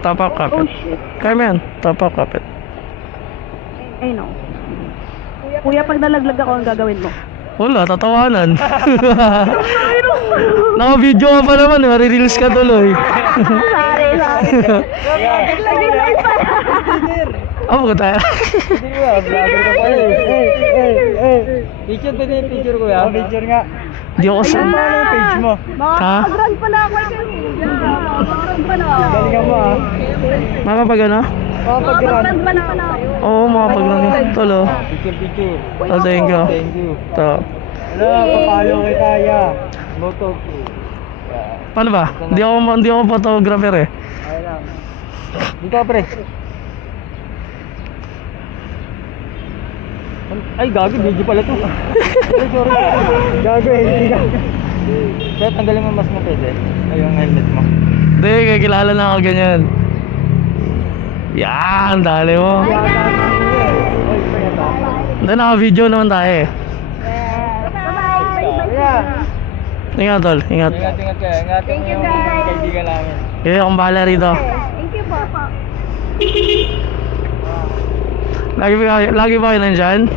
Tapak Oh kapit. shit. Kaya mo yan. Tapak kapit. I know. Kuya, pag nalaglag ako, ang gagawin mo? Wala, tatawanan. Naka-video ka pa naman, marireels ka tuloy. Sorry. Naglagay na pa. Amo ko tayo. Hindi ko ya, vlogger ka pala eh. Picture din yung picture ko ya. Picture nga. Di ako sa... Ano yung page mo? Ha? Makakapag-run pala ako. Makakapag-run pala ako. Galingan mo ah. Makapag ano? Makakapag-run pala ako. Oo, makapag lang yun. Tolo. Picture. Oh, thank you. Thank you. To. Hello, papalo kita ya. Moto. Paano ba? Hindi ako photographer eh. Ay lang. Dito ka pre. Ay, gago, video pala to. Ay, sorry. Gago, hindi ka. Kaya tanggalin mo mas mo pwede. Ay, yung helmet mo. Hindi, kakilala na ako ganyan. Yan, dali mo. Hindi, naka-video naman tayo eh. Ingat tol, ingat. Ingat ka. Ingat Thank you, yung guys. kaibigan namin. Kaya akong bahala rito. Thank you po. Lagi ba kayo nandyan?